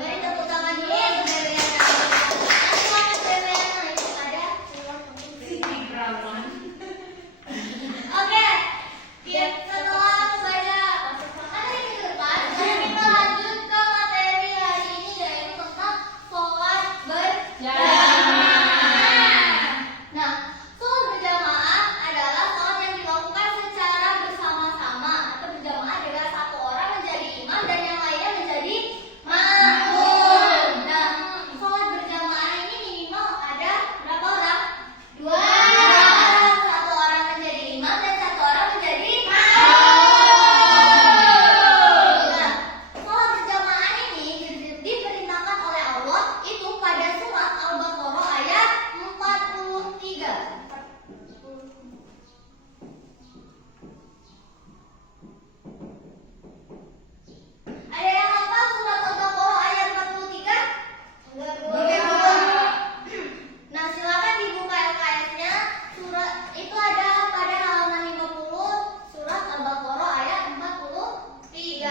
Beri tepuk tangan dulu untuk Beriana. Selamat Beriana. Itu ada Oke, setelah membaca materi minggu depan, kita lanjut ke materi hari ini yaitu tentang sholat berjamaah. Nah, sholat berjamaah adalah sholat yang dilakukan secara bersama-sama atau berjamaah dengan satu orang menjadi imam dan yang lainnya menjadi makmum. Nah, sholat berjamaah ini minimal ada berapa orang? 2 orang. Satu orang menjadi imam dan satu orang menjadi makmum. Nah, sholat berjamaah ini diperintahkan oleh Allah itu pada surat Al-Baqarah ayat 43. Ada yang hafal surat Al-Baqarah ayat 43? Nah, silakan dibuka LKS-nya. Surat itu ada pada halaman 50, surat Al-Baqarah ayat 43.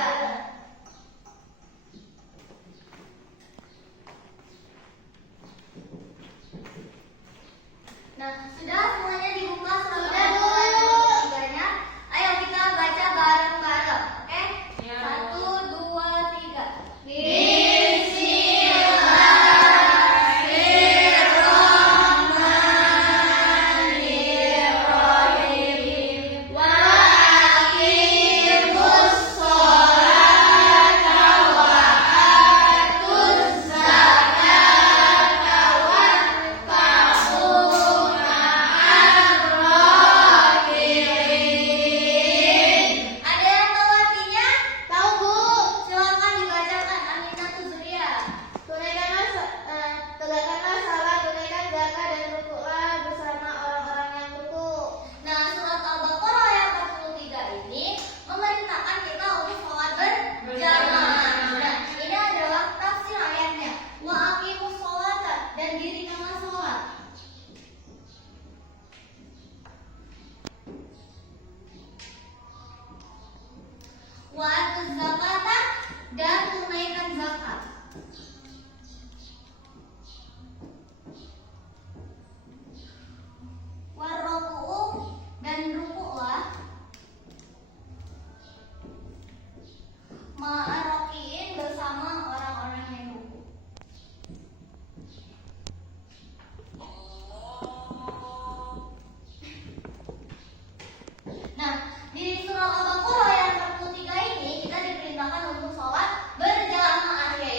Nah, sudah semuanya dibuka surat Al-Baqarah 43-nya. Ayo kita baca bareng-bareng, oke? 1, 2, 3. Bismillahirrahmanirrahim. Wa aqimus sholata wa atuz zakata warka'u ma'ar-raki'in. Ada yang tahu artinya? Tahu, Bu. Silakan dibacakan. Aminatul Zuria. Tegakkanlah salat, tunaikan zakat dan rukuklah bersama orang-orang yang rukuk. Nah, surat Al-Baqarah ayat 43 ini memerintahkan kita untuk sholat berjamaah. Nah, ini adalah tafsir ayatnya. Wa aqimus sholata, dan dirikanlah sholat. Wa atuz zakata, dan tunaikan zakat. Warruku'u, dan rukuklah ma'arakiin, bersama orang-orang yang rukuk. Nah, di surah Al-Baqarah ayat 43 ini kita diperintahkan untuk sholat berjamaah, yaitu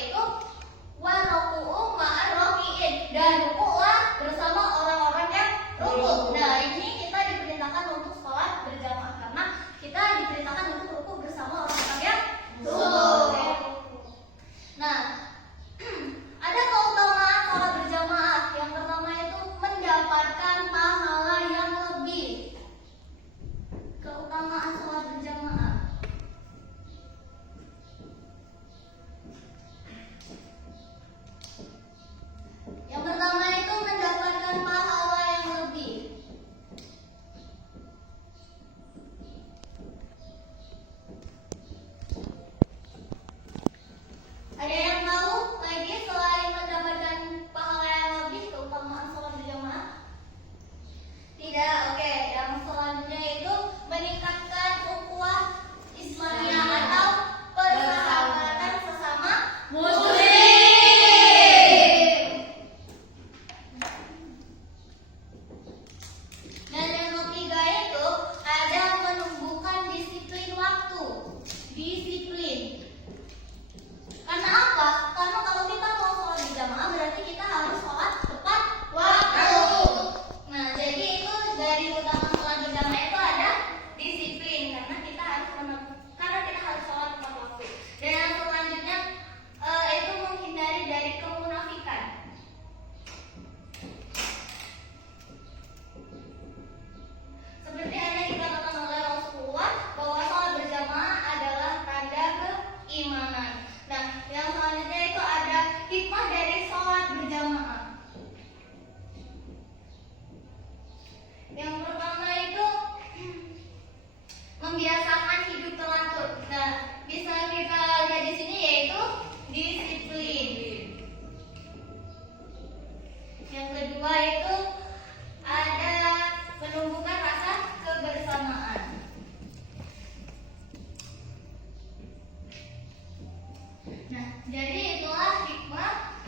Nah, jadi itulah hikmah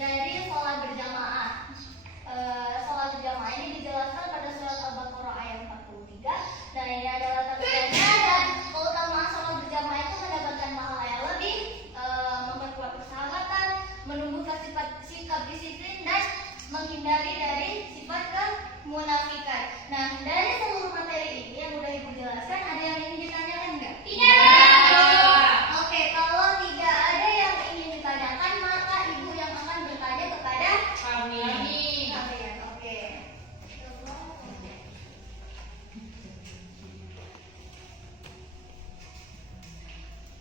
dari sholat berjamaah. Sholat berjamaah ini dijelaskan pada surat Al-Baqarah ayat 43. Nah, ini adalah tafsirnya, dan keutamaan sholat berjamaah itu mendapatkan pahala yang lebih, memperkuat persahabatan, menumbuhkan sikap disiplin, dan menghindari dari sifat kemunafikan. Nah, dari seluruh materi ini yang sudah Ibu jelaskan, ada yang ingin ditanyakan nggak? Tidak. Oke, kalau tidak ada yang ingin ditanyakan, maka Ibu yang akan bertanya kepada Kami. kalian. Oke.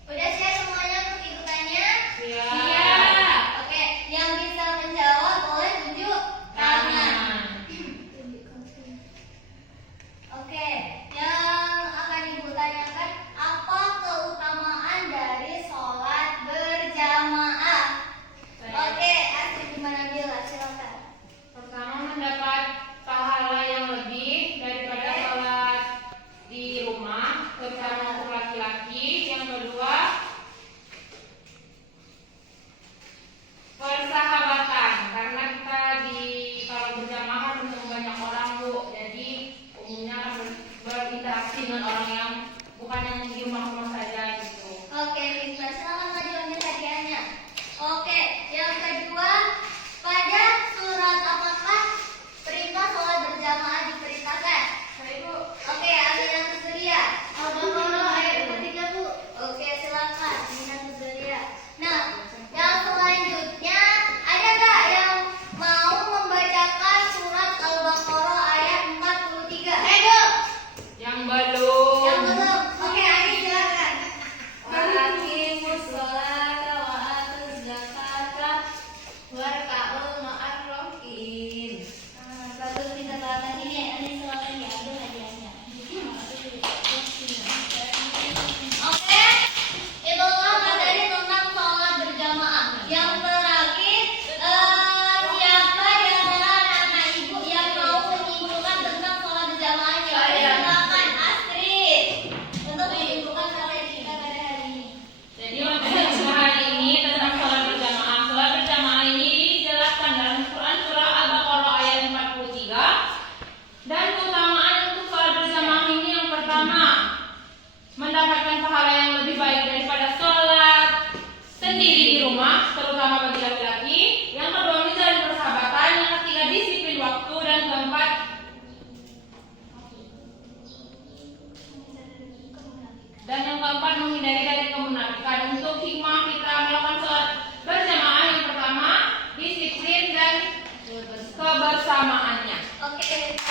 Udah siap semuanya untuk Ibu tanya? Siap. Oke, yang bisa menjawab boleh tunjuk tangan. Oke, yang akan Ibu tanyakan, apa keutamaan dari sholat berjamaah? Oke, Astrid gimana Bila? Silakan. Pertama, mendapat pahala yang lebih daripada sholat di rumah, terutama untuk laki-laki. Yang kedua, persahabatan, karena kita kalau berjamaah bertemu banyak orang, Bu. Jadi umumnya akan berinteraksi dengan orang yang bukan yang di rumah-rumah saja gitu. Oke, Mister, selamat maju ambil hadiahnya. Oke, yang kedua, pada surat apakah perintah sholat berjamaah diperintahkan? Ibu. Oke, ada yang Kuzulia. Al-Baqarah ayat 23, Bu. Oke, silakan. Minat Kuzulia. Nah, yang selanjutnya, ada nggak yang mau membacakan surat Al-Baqarah ayat 43? Ayo. Yang belum. Yang belum. Oke, Ani silakan. Wa'aqimus sholata wa atuz zakata warka'u ma'ar rakiin. Bagus, kita silakan ini. Ani silakan diambil hadiahnya. Oke, itulah materi tentang sholat berjamaah. Yang terakhir, siapa di antara anak ibu yang mau menyimpulkan tentang sholat berjamaahnya? Silakan Astrid untuk menyimpulkan materi kita pada hari ini. Jadi materi kita hari ini tentang sholat berjamaah. Sholat berjamaah ini dijelaskan dalam Quran surah Al-Baqarah ayat 43. Dan keutamaan untuk sholat berjamaah ini, yang pertama, mendapatkan pahala yang lebih baik daripada sholat sendiri di rumah, terutama bagi laki-laki. Yang kedua, menjalin persahabatan. Yang ketiga, disiplin waktu. Dan keempat, menghindari dari kemunafikan. Untuk hikmah kita melakukan sholat berjamaah, yang pertama, disiplin dan kebersamaannya. Oke.